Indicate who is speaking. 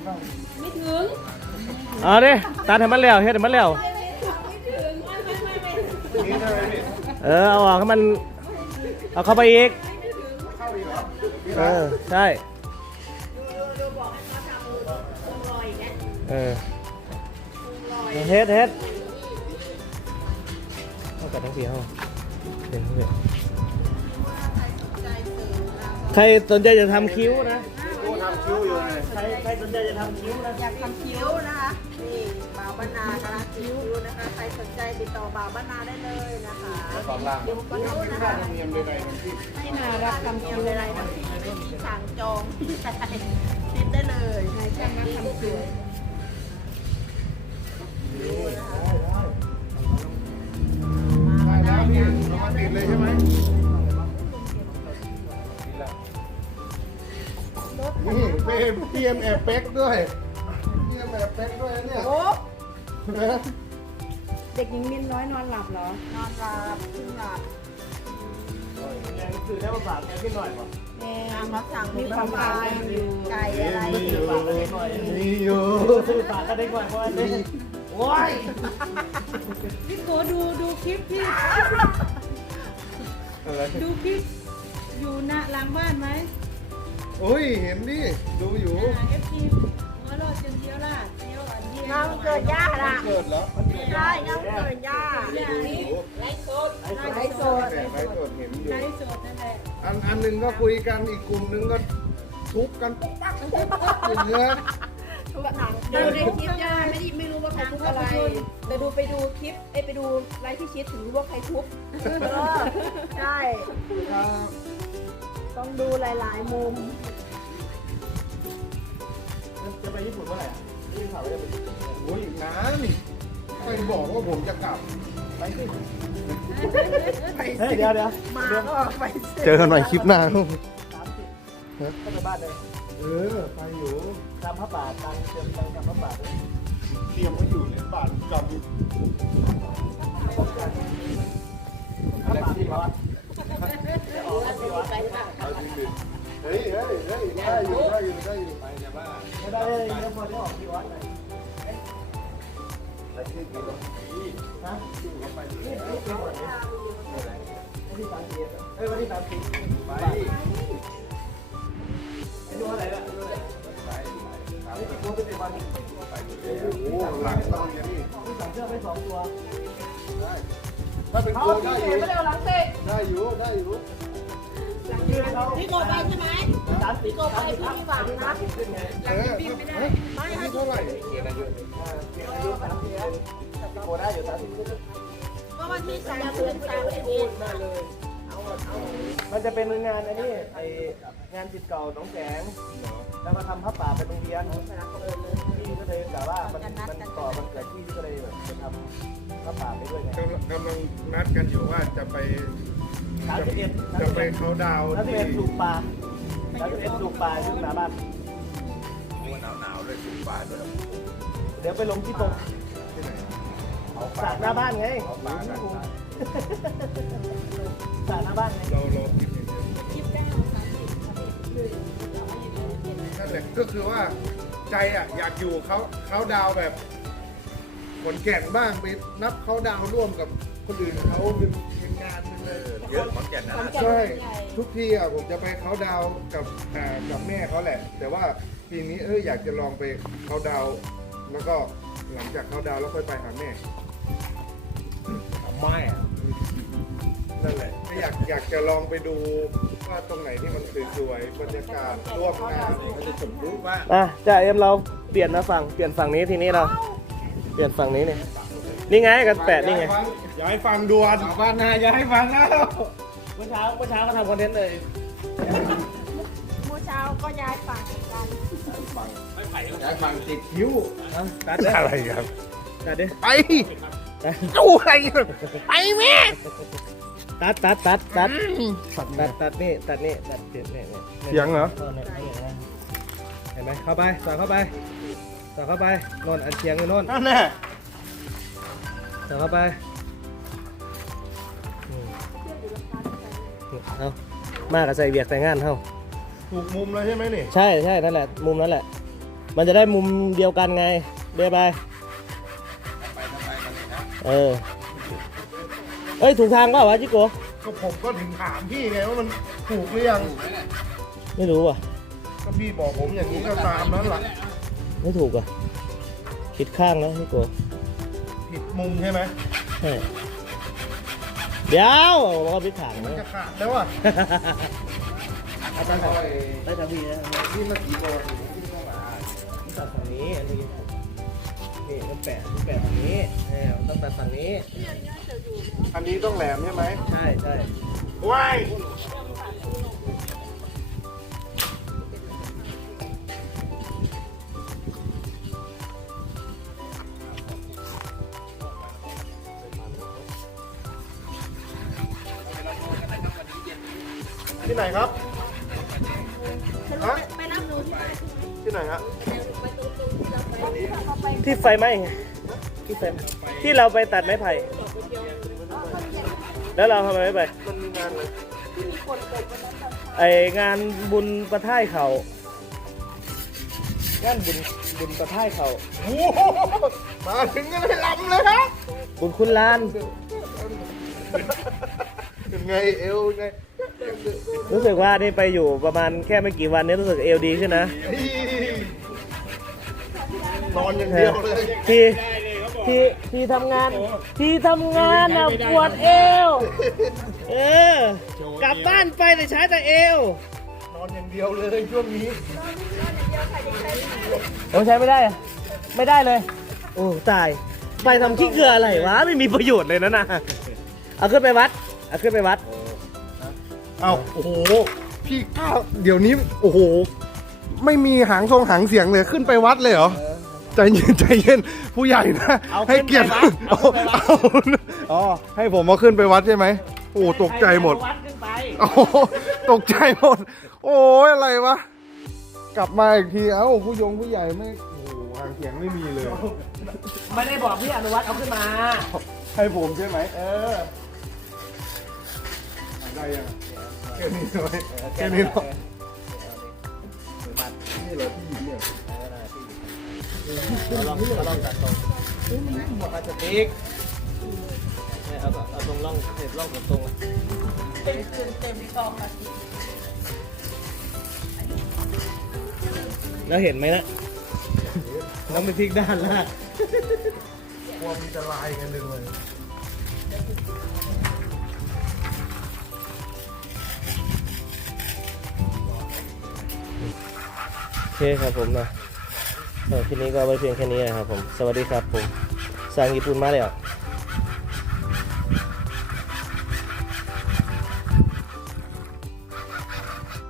Speaker 1: ไม่ถึง
Speaker 2: เอาดิตัดให้มันแล้วเฮ็ดให้มันแล้ว
Speaker 1: ไม่ถึงไม่
Speaker 2: เอาออกให้มันเอาเข้าไปอีกใช่
Speaker 1: ดูบอกให้เขาทำวงลอยอย่างเงี้ย
Speaker 2: เฮ็ดเข้ากันทั้งสี่ห้องเป็นทั้งสี่ใครสนใจจะทำคิ้วนะทำคิ้วอยู่เลยใครสนใจจะทำคิ้วนะ
Speaker 1: อยากทำคิ้วนะคะนี่บ่าวบ้านนากำลังคิ้วนะคะใครสนใจติดต่อบ่าวบ้านนาได้เลยนะคะ
Speaker 3: ตอนล่าง
Speaker 1: เดี๋ยวก็รู้นะคะ
Speaker 3: เนียมใดๆมันที่
Speaker 1: ให้นารับทำคิ้วอะไรนะสั่งจองติดได้เลยในช่างนักทำคิ้ว
Speaker 3: ได้แล้วพี่เรามาติดเลยใช่ไหมนี่เป็นเทียมแอร์เป็กด้วยเทียมแอร์เป็กด้วยเนี่ย
Speaker 1: โอ้เด็กหญิงมินน้อยนอนหลับเหรอนอนหลับขึ้นหลับ
Speaker 2: คือได้มาฝากแกนิดหน่อยป่ะ
Speaker 1: แม่มาสั่งมีความหมายอยู่ไก่อะไร
Speaker 2: ฝากกันนิดหน่อย
Speaker 3: มีอยู่
Speaker 2: ฝากกันนิดหน่อยเพราะว่าโอ้ย
Speaker 1: พี่โกดูคลิปที่
Speaker 3: อะไร
Speaker 1: ดูคลิปอยู่หน้าหลังบ้านไหม
Speaker 3: โอ้ยเห็นดิดูอยู่
Speaker 1: FT หัวโลดจนเที่ยวล่ะเที่ยวอันเดียวงเกิดย่าละ
Speaker 3: เกิดแล้ว
Speaker 1: ใช่งเกิดย่าไลฟ์สดไลฟ์สด
Speaker 3: แต่ไร้สดเห็นอยู่
Speaker 1: ไลฟ์สดนั่นแหละ
Speaker 3: อันหนึ่งก็คุยกันอีกกลุ่มหนึ่งก็ทุบกันปุ๊บปั๊บปุ๊บปั๊บอย่างเงี้ย
Speaker 1: ทุกหนังดูในคลิปย่าไม่รู้ว่าใครทุบอะไรแต่ไปดูคลิปไปดูไลฟ์ที่ชิดถึงรู้ว่าใครทุบใช่ต้องดูหลายๆมุม
Speaker 2: จะไปญี่ปุ่นเมื่อไหร่อ่ะที่ข่าวว่าจะไปญี่ปุ่น
Speaker 3: โอ้ยนานใครบอกว่าผมจะกลับ
Speaker 2: ไปสิเฮ้ยเดี๋ยว
Speaker 1: มาก็ไป
Speaker 3: เจอกันใหม่คลิปหน้า
Speaker 2: 30ก็ไปบ้านเลย
Speaker 3: ไปอยู่
Speaker 2: ตามพระบาทตังเติมตังตามพระบาทเลย
Speaker 3: เตรียมไว้อยู่ในบ้านกลับ
Speaker 2: พระบาทที่วัดจะออกที่วัด
Speaker 3: เฮ้ยได้อยู่ไปในบ้าน
Speaker 2: ไม่ได้เลยเดี๋ยวพอได้ออกที่วัดเลย
Speaker 3: ไปที่ไหน
Speaker 2: นะไปที่วันที่30วันที่30ไปดูอะไรล่ะดูอะไรดูเป็นวัน
Speaker 3: โอ้หลังต้องอย่างนี้
Speaker 2: ที่สั่งเสื้อไป2 ตัว
Speaker 3: ได้ถ้าเป็นตัวได้อยู่
Speaker 1: ไม่ได้หลังเตะ
Speaker 3: ได้อยู่
Speaker 1: พี่โกไปใช่ไหมพี่โกไปพี่ฝังนะ
Speaker 3: ไม่เท่าไหร่
Speaker 2: โคได้อยู่30
Speaker 1: ก็วันที่31
Speaker 2: มันจะเป็นงานอันนี้ไองานจิตเก่าหนองแสงแล้วมาทำผ้าป่าเป็นโรงเรียนพี่ก็เลยกะว่ามันต่อมันเกิดที่ก็เลยจะทำผ้าป่าไปด้วยไง
Speaker 3: กำลังนัดกันอยู่ว่าจะไป
Speaker 2: 31
Speaker 3: จะไปเขาดาวที่
Speaker 2: 31ลูกปลา31ลูกปลาที่หน้าบ้าน
Speaker 3: หนาวเลยสูงป่าด้วย
Speaker 2: เดี๋ยวไปลงที่ตรง
Speaker 3: ที่ไหน
Speaker 2: สระหน้าบ้านไง
Speaker 3: เอาป่ากัน
Speaker 2: สระหน้าบ้านไง
Speaker 3: เราคิดอย่างเดียวนั่นแหละก็คือว่าใจอ่ะอยากอยู่เขาดาวแบบขอนแก่นบ้างไปนับเขาดาวร่วมกับคนอื่นเขาเป็นงานนึงเลย
Speaker 4: เยอะขอนแก่นนะ
Speaker 3: ใช่ทุกทีอ่ะผมจะไปเขาดาวกับแม่เขาแหละ แต่ว่าปีนี้อยากจะลองไปเขาดาวแล้วก็หลังจากเขาดาวแล้วค่อยไปหาแม่
Speaker 2: ไม่อะ
Speaker 3: นั่นแหละก็อยากจะลองไปดูว่าตรงไหนที่มันสวยๆบรรยากาศร่วมงาน
Speaker 4: เขาจะสมรู้ว่า
Speaker 2: จ่าเอ็มเราเปลี่ยนนะฝั่งเปลี่ยนฝั่งนี้ทีนี้เราเปลี่ยนฝั่งนี้นี่ไงกันแปดนี่ไง
Speaker 3: อย่าให้ฟังด่วนบ้านนาอย่าให้ฟังแล้ว
Speaker 2: เมื่อเช้าก็ทำคอนเทนต์เลย
Speaker 1: เมื่อเช้าก็ย้ายฝั่งกัน
Speaker 3: อย่าให้ฟังติดคิ้ว
Speaker 2: ตัดได้
Speaker 3: อะไรครับ
Speaker 2: ตัดดิ
Speaker 3: ไปดูอะไรไปแม่
Speaker 2: ตัดนี่ตัดนี่เนี่ย
Speaker 3: เสียงเหรอ
Speaker 2: เห็นไหมเข้าไปสอดเข้าไปโน่นอันเชียงอยู่โน่น
Speaker 3: นั่นแหละ
Speaker 2: สอดเข้าไปเอามากกับใส่เบียกใส่งานเท่า
Speaker 3: ถูกมุมแล้วใช่ไหมนี่
Speaker 2: ใช่นั่นแหละมุมนั้นแหละมันจะได้มุมเดียวกันไงเบียร์ไป
Speaker 4: ไปกันเลยนะ
Speaker 2: เอ้ยถูกทางเปล่าวะจิโก
Speaker 3: ก็ผมก็ถึงถามพี่ไงว่ามันถูกหรือยัง
Speaker 4: ถูกไหมเนี่ย
Speaker 2: ไม่รู้อ่ะ
Speaker 3: ก็พี่บอกผมอย่างนี้ก็ตามนั้นแหละ
Speaker 2: ไม่ถูกอ่ะคิดข้างนะจิโก
Speaker 3: ผิดมุมใช่ไหม
Speaker 2: ใช่เดี๋ยวเราพิดถาง
Speaker 3: มัน
Speaker 2: นะ
Speaker 3: จะขาดแล้วอ่ะ
Speaker 2: เอาตั้งแต่ได้ทางนี้นะ
Speaker 3: นี่มันกี่โล
Speaker 2: ตัดฝั่งนี้อันนี้นี่มันแปะฝั่งนี้ต้องตัดฝั่งนี้
Speaker 3: อันนี้ต้องแหลมใช่ไหม
Speaker 2: ใช่ใช่
Speaker 3: ว้าย ที่ไหนครับ ฮะ
Speaker 1: ไปรับหนูที่บ้าน
Speaker 3: ที่ไหนฮะ
Speaker 2: ที่ไฟไหม้ไงที่ไฟไหม้ที่เราไปตัดไม้ไผ่แล้วเราทำไมไม่ไป
Speaker 3: มันมีงานเลย
Speaker 2: ไองานบุญประท่ายเขางานบุญประท่ายเขา
Speaker 3: โอ้โหมาถึงก็เลยลำเลยฮะ
Speaker 2: บุญคุณลาน
Speaker 3: เป็นไงเอวไง
Speaker 2: รู้สึกว่านี่ไปอยู่ประมาณแค่ไม่กี่วันนี้รู้สึกเอวดีขึ้นนะ
Speaker 3: นอนอย่างเดียวเลย
Speaker 2: ที่ทำงานอ่ะปวดเอวกลับบ้านไปแต่ใช้แต่เอวน
Speaker 3: อนอย่างเดียวเลยช่วงนี้
Speaker 2: ใช้ไม่ได้อะไม่ได้เลย โอ้ตายไปทำขี้เกลืออะไรวะไม่มีประโยชน์เลยนะนะเอาขึ้นไปวัด
Speaker 3: เอ้าโอ้โห พี่ก้าวเดี๋ยวนี้โอ้โห ไม่มีหางทรงหางเสียงเลยขึ้นไปวัดเลยเหรอ ใจเย็นใจเย็นผู้ใหญ่นะ
Speaker 2: เอาขึ้น
Speaker 3: ให้เกียรติ
Speaker 2: ไปวัดเอาขึ้นไปวัด
Speaker 3: เอาอ๋อให้ผมมาขึ้นไปวัดใช่ไหมโอ้ตกใจหมด
Speaker 2: วัดขึ้นไป
Speaker 3: โอ้โหตกใจหมด โอ้ยอะไรวะ กลับมาอีกทีเอ้าผู้ใหญ่ไม่โอ้โหหางเสียงไม่มีเลย
Speaker 2: ไม่ได้บอกพี่อนุวัฒน์เอาขึ้นมา
Speaker 3: ให้ผมใช่ไหมได้ยังแค่นี้เลยแค่นี้เนาะนี่เหรอที่เนี่ย
Speaker 2: ลองตัดตรงพลาสติกเอาตรงร่องเสร็จร่องตรงเต็มกองแล้วเห็นไหมนะน้องไปพลิกด้านล่าง
Speaker 3: กลัวมันจะลายกันเลย
Speaker 2: โอเคครับผมนะคลิปนี้ก็ไว้เพียงแค่นี้นะครับผมสวัสดีครับผมสั่งญี่ปุ่นมาแล้ว